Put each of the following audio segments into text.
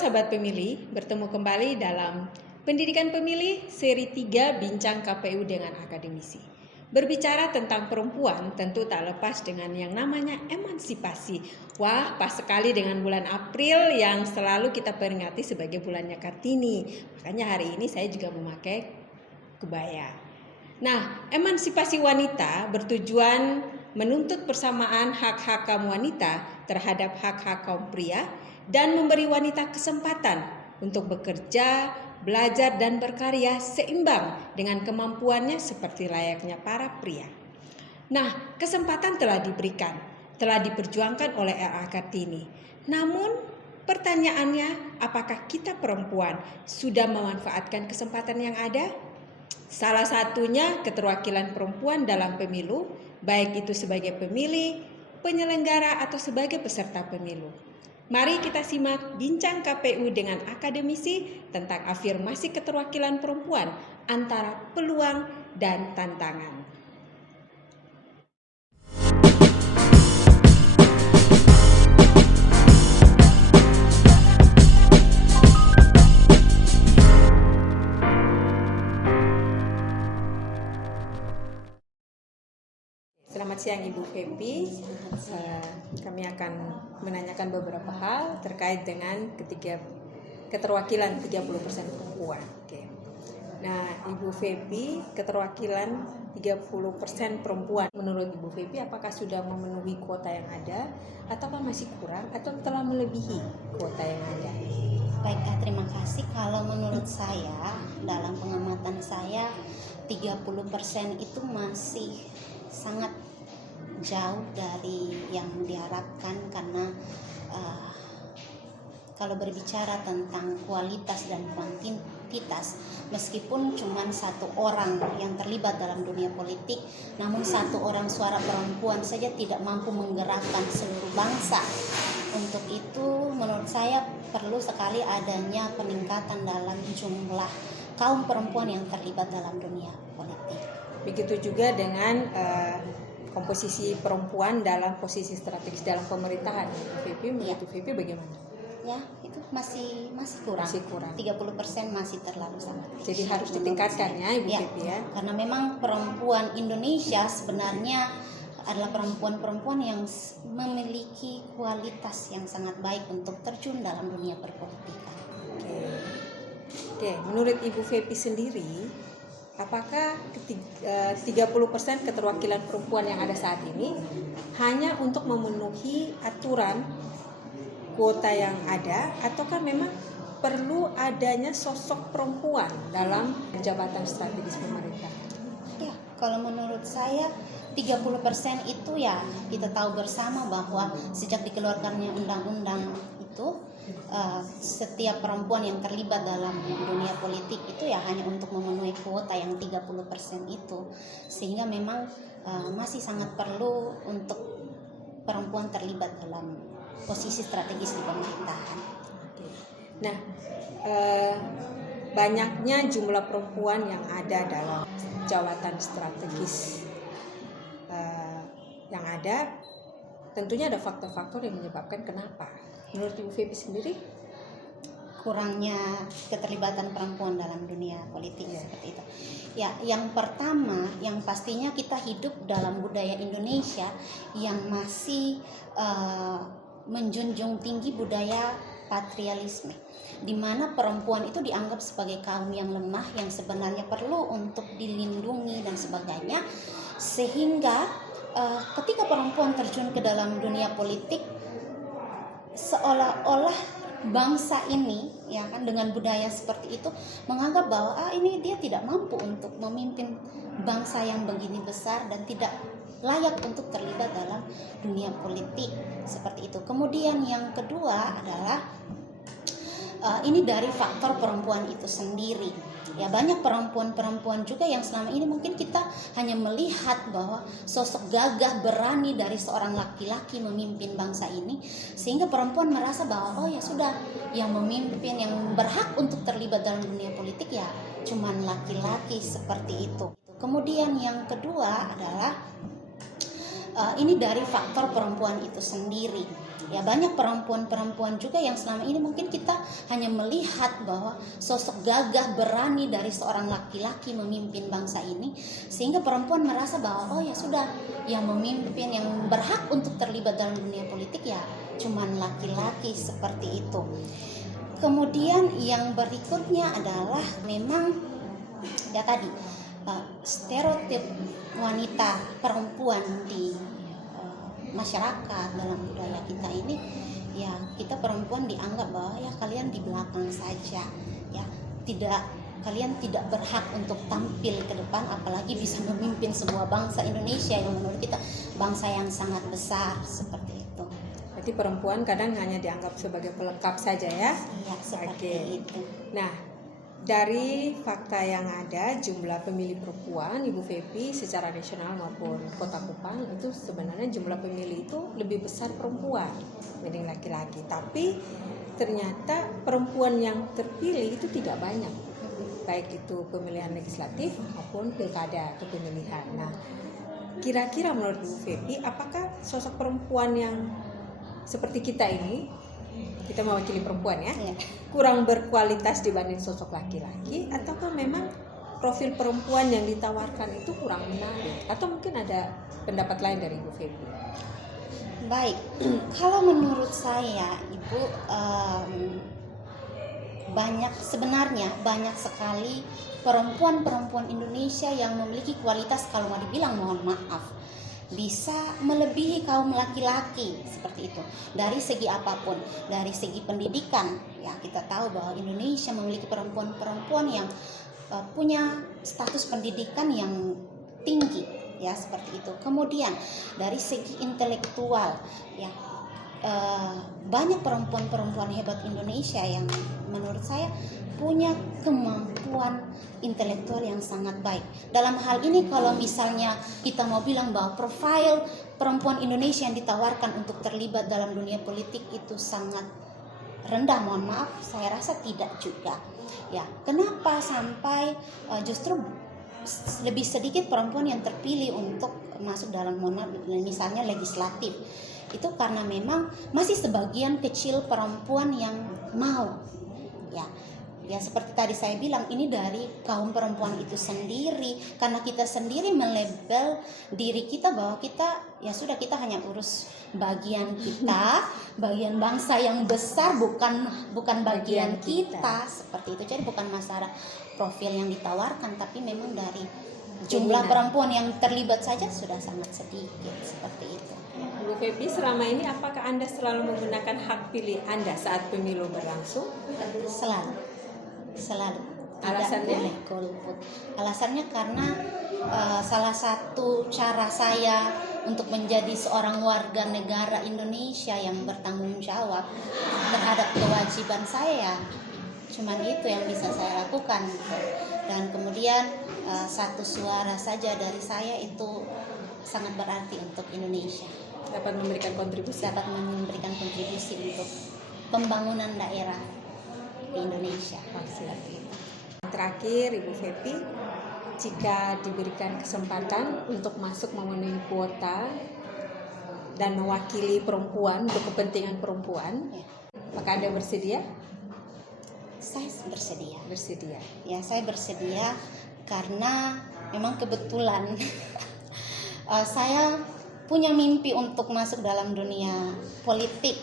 sahabat pemilih, bertemu kembali dalam Pendidikan Pemilih seri 3 Bincang KPU dengan Akademisi. Berbicara tentang perempuan tentu tak lepas dengan yang namanya emansipasi. Wah, pas sekali dengan bulan April yang selalu kita peringati sebagai bulannya Kartini. Makanya hari ini saya juga memakai kebaya. Nah, emansipasi wanita bertujuan menuntut persamaan hak-hak kaum wanita terhadap hak-hak kaum pria dan memberi wanita kesempatan untuk bekerja, belajar dan berkarya seimbang dengan kemampuannya seperti layaknya para pria. Nah, kesempatan telah diberikan, telah diperjuangkan oleh RA Kartini. Namun, pertanyaannya, apakah kita perempuan sudah memanfaatkan kesempatan yang ada? Salah satunya keterwakilan perempuan dalam pemilu, baik itu sebagai pemilih, penyelenggara atau sebagai peserta pemilu. Mari kita simak bincang KPU dengan akademisi tentang afirmasi keterwakilan perempuan antara peluang dan tantangan. Selamat siang Ibu Fepi. Kami akan menanyakan beberapa hal terkait dengan keterwakilan 30% perempuan. Oke. Nah, Ibu Fepi, keterwakilan 30% perempuan menurut Ibu Fepi apakah sudah memenuhi kuota yang ada ataukah masih kurang atau telah melebihi kuota yang ada? Baik, terima kasih. Kalau menurut saya, dalam pengamatan saya 30% itu masih sangat jauh dari yang diharapkan karena kalau berbicara tentang kualitas dan kuantitas, meskipun cuma satu orang yang terlibat dalam dunia politik, namun satu orang suara perempuan saja tidak mampu menggerakkan seluruh bangsa. Untuk itu menurut saya perlu sekali adanya peningkatan dalam jumlah kaum perempuan yang terlibat dalam dunia politik. Begitu juga dengan komposisi perempuan dalam posisi strategis dalam pemerintahan. VP menurut VP bagaimana? Ya, itu masih kurang. 30% masih terlalu sangat. Jadi harus ditingkatkan ya Ibu VP ya. Karena memang perempuan Indonesia sebenarnya adalah perempuan-perempuan yang memiliki kualitas yang sangat baik untuk terjun dalam dunia perpolitikan. Oke, menurut Ibu VP sendiri, apakah 30% keterwakilan perempuan yang ada saat ini hanya untuk memenuhi aturan kuota yang ada ataukah memang perlu adanya sosok perempuan dalam jabatan strategis pemerintah? Ya, kalau menurut saya 30% itu ya kita tahu bersama bahwa sejak dikeluarkannya undang-undang itu setiap perempuan yang terlibat dalam dunia politik itu ya hanya untuk memenuhi kuota yang 30% itu, sehingga memang masih sangat perlu untuk perempuan terlibat dalam posisi strategis di pemerintahan. Nah, banyaknya jumlah perempuan yang ada dalam jabatan strategis yang ada, tentunya ada faktor-faktor yang menyebabkan kenapa. Menurut Ibu Fepi sendiri? Kurangnya keterlibatan perempuan dalam dunia politik seperti itu. Ya, yang pertama, yang pastinya kita hidup dalam budaya Indonesia yang masih menjunjung tinggi budaya patrialisme, di mana perempuan itu dianggap sebagai kaum yang lemah yang sebenarnya perlu untuk dilindungi dan sebagainya, sehingga ketika perempuan terjun ke dalam dunia politik seolah-olah bangsa ini ya kan dengan budaya seperti itu menganggap bahwa ini dia tidak mampu untuk memimpin bangsa yang begini besar dan tidak layak untuk terlibat dalam dunia politik seperti itu. Kemudian yang kedua adalah ini dari faktor perempuan itu sendiri. Ya, banyak perempuan-perempuan juga yang selama ini mungkin kita hanya melihat bahwa sosok gagah berani dari seorang laki-laki memimpin bangsa ini, sehingga perempuan merasa bahwa ya sudah, yang memimpin, yang berhak untuk terlibat dalam dunia politik ya cuman laki-laki seperti itu. Kemudian yang kedua adalah ini dari faktor perempuan itu sendiri. Ya, banyak perempuan-perempuan juga yang selama ini mungkin kita hanya melihat bahwa sosok gagah berani dari seorang laki-laki memimpin bangsa ini, sehingga perempuan merasa bahwa oh ya sudah, yang memimpin, yang berhak untuk terlibat dalam dunia politik ya cuman laki-laki, seperti itu. Kemudian yang berikutnya adalah memang ya tadi stereotip wanita perempuan di masyarakat dalam budaya kita ini, ya kita perempuan dianggap bahwa ya kalian di belakang saja, ya kalian tidak berhak untuk tampil ke depan, apalagi bisa memimpin sebuah bangsa Indonesia yang menurut kita bangsa yang sangat besar, seperti itu. Berarti perempuan kadang hanya dianggap sebagai pelengkap saja ya? Iya, seperti itu. Nah, dari fakta yang ada, jumlah pemilih perempuan Ibu Fepi secara nasional maupun Kota Kupang itu sebenarnya jumlah pemilih itu lebih besar perempuan dibanding laki-laki. Tapi ternyata perempuan yang terpilih itu tidak banyak, baik itu pemilihan legislatif maupun pilkada atau pemilihan. Nah, kira-kira menurut Ibu Fepi, apakah sosok perempuan yang seperti kita ini, kita mewakili perempuan ya, kurang berkualitas dibanding sosok laki-laki, ataukah memang profil perempuan yang ditawarkan itu kurang menarik, atau mungkin ada pendapat lain dari Ibu Fepi? Baik, kalau menurut saya Ibu, sebenarnya banyak sekali perempuan-perempuan Indonesia yang memiliki kualitas, kalau mau dibilang mohon maaf, bisa melebihi kaum laki-laki, seperti itu. Dari segi apapun, dari segi pendidikan, ya kita tahu bahwa Indonesia memiliki perempuan-perempuan yang punya status pendidikan yang tinggi, ya seperti itu. Kemudian dari segi intelektual, ya banyak perempuan-perempuan hebat Indonesia yang menurut saya punya kemampuan intelektual yang sangat baik. Dalam hal ini kalau misalnya kita mau bilang bahwa profil perempuan Indonesia yang ditawarkan untuk terlibat dalam dunia politik itu sangat rendah, mohon maaf, saya rasa tidak juga. Ya, kenapa sampai justru lebih sedikit perempuan yang terpilih untuk masuk dalam misalnya legislatif? Itu karena memang masih sebagian kecil perempuan yang mau, ya seperti tadi saya bilang, ini dari kaum perempuan itu sendiri, karena kita sendiri melabel diri kita bahwa kita ya sudah, kita hanya urus bagian kita, bagian bangsa yang besar, bukan bagian kita, seperti itu. Jadi bukan masalah profil yang ditawarkan, tapi memang dari jumlah perempuan yang terlibat saja sudah sangat sedikit, seperti itu. Bu Fepi, selama ini apakah Anda selalu menggunakan hak pilih Anda saat pemilu berlangsung? Selalu. Alasannya? Alasannya karena salah satu cara saya untuk menjadi seorang warga negara Indonesia yang bertanggung jawab terhadap kewajiban saya, cuman itu yang bisa saya lakukan. Dan kemudian satu suara saja dari saya itu sangat berarti untuk Indonesia. Dapat memberikan kontribusi untuk pembangunan daerah di Indonesia. Terakhir, Ibu Fepi, jika diberikan kesempatan untuk masuk memenuhi kuota dan mewakili perempuan untuk kepentingan perempuan, apakah Anda bersedia? Saya bersedia. Ya, saya bersedia karena memang kebetulan saya punya mimpi untuk masuk dalam dunia politik,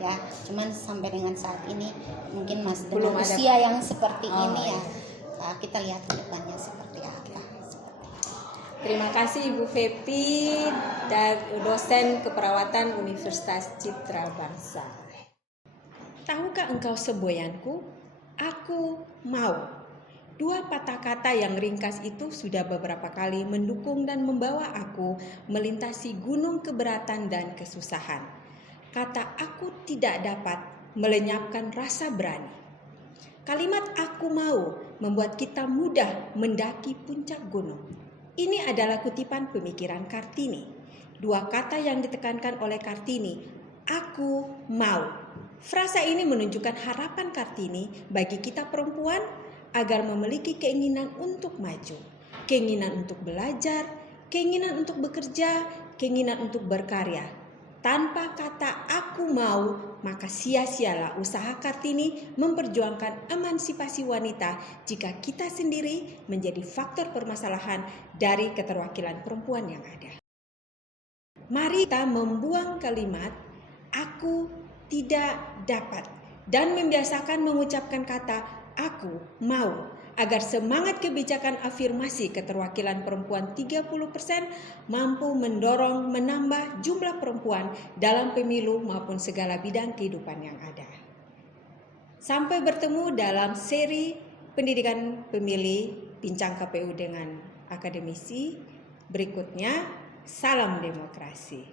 ya. Cuman sampai dengan saat ini mungkin masih dengan usia yang seperti ini, ya. Kita lihat ke depannya seperti apa. Terima kasih Ibu Fepi, dan dosen keperawatan Universitas Citra Bangsa. Tahukah engkau semboyanku? Aku mau. Dua patah kata yang ringkas itu sudah beberapa kali mendukung dan membawa aku melintasi gunung keberatan dan kesusahan. Kata aku tidak dapat melenyapkan rasa berani. Kalimat aku mau membuat kita mudah mendaki puncak gunung. Ini adalah kutipan pemikiran Kartini. Dua kata yang ditekankan oleh Kartini, aku mau. Frasa ini menunjukkan harapan Kartini bagi kita perempuan agar memiliki keinginan untuk maju, keinginan untuk belajar, keinginan untuk bekerja, keinginan untuk berkarya. Tanpa kata aku mau, maka sia-sialah usaha Kartini memperjuangkan emansipasi wanita jika kita sendiri menjadi faktor permasalahan dari keterwakilan perempuan yang ada. Mari kita membuang kalimat aku tidak dapat dan membiasakan mengucapkan kata aku mau agar semangat kebijakan afirmasi keterwakilan perempuan 30% mampu mendorong menambah jumlah perempuan dalam pemilu maupun segala bidang kehidupan yang ada. Sampai bertemu dalam seri pendidikan pemilih Bincang KPU dengan akademisi berikutnya. Salam demokrasi.